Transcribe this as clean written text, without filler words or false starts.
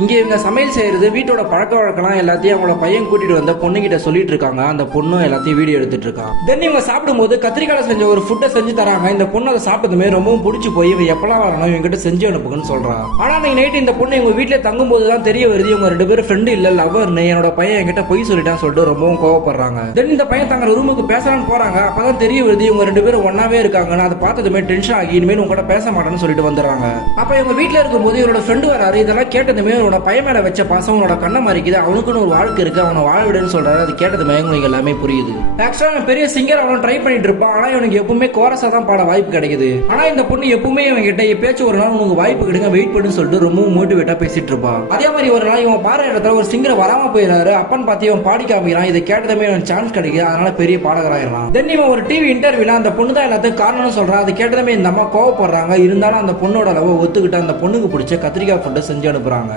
இங்க இவங்க சமையல் செய்யறது வீட்டோட பழக்க வழக்கலாம் எல்லாத்தையும் அவங்களோட பையன் கூட்டிட்டு வந்த பொண்ணு கிட்ட சொல்லிட்டு இருக்காங்க. அந்த பொண்ணும் எல்லாத்தையும் வீடியோ எடுத்துட்டு இருக்கான். தென் இவங்க சாப்பிடும்போது கத்திரிக்கால செஞ்ச ஒரு ஃபுட்டை செஞ்சு தராங்க. இந்த பொண்ணு அதை சாப்பிட்டதுமே ரொம்பவும் பிடிச்சி போய் இவன் எப்பெல்லாம் வரணும் இவங்கிட்ட செஞ்சு அனுப்புங்கன்னு சொல்றான். ஆனா அன்னைக்கு நைட் இந்த பொண்ணு இவங்க வீட்டுல தங்கும் போதுதான் தெரிய வருது இவங்க 2 பேரும் ஃப்ரெண்டு இல்ல லவ்வர்னு. என்னோட பையன் என்கிட்ட பொய் சொல்லிட்டான்னு சொல்லிட்டு ரொம்பவும் கோவப்படுறாங்க. தென் இந்த பையன் தங்க ரூமுக்கு பேசலான்னு போறாங்க. அப்பதான் தெரிய வருது இவங்க 2 பேரும் ஒன்னாவே இருக்காங்கன்னு. அதை பார்த்ததுமே டென்ஷன் ஆகி இனிமேல் உங்ககிட்ட பேச மாட்டேன்னு சொல்லிட்டு வந்துடுறாங்க. அப்ப இவங்க வீட்டுல இருக்கும்போது இவரோட ஃப்ரெண்டு வராரு. இதெல்லாம் கேட்டதுமே இவரோட பையன் மேல வச்ச பாசம் உன்னோட கண்ணை மறைக்குது, அவனுக்குன்னு ஒரு வாழ்க்கை இருக்கு, அவனை வாழ விடுன்னு சொல்றாரு. அது கேட்டதுமே இவங்களுக்கு எல்லாமே புரியுது. ஆக்சுவலா பெரிய சிங்கர் அவன் ட்ரை பண்ணிட்டு இருப்பான். ஆனா இவனுக்கு எப்பவுமே கோரஸா தான் பாட வாய்ப்பு கிடைக்குது. ஆனா இந்த பொண்ணு எப்பவுமே இவன் கிட்ட எப்பயாச்சும் ஒரு நாள் உனக்கு வாய்ப்பு கிடைக்கும் வெயிட் பண்ணுன்னு சொல்லிட்டு ரொம்பவும் மோட்டிவேட்டா பேசிட்டு இருப்பான். அதே மாதிரி ஒரு நாள் இவன் பாடுற இடத்துல ஒரு சிங்கர் வராம போயிடாரு. அப்பன்னு பார்த்து இவன் பாடி காமிக்கிறான். இதை கேட்டதுமே இவன் சான்ஸ் கிடைக்குது. அதனால பெரிய பாடகராயிடலாம். தென் இவன் ஒரு டிவி இன்டர்வியூல அந்த பொண்ணு தான் எல்லாத்துக்கும் காரணம்னு சொல்றான். அது கேட்டதுமே இந்த அம்மா கோவப்படுறாங்க. இருந்தாலும் அந்த பொண்ணோட அளவு ஒத்துக்கிட்டு அந்த பொண்ணுக்கு பிடிச்ச கத்திரிக்காய் ஃபுட்டை செஞ்சு அனுப்புறாங்க.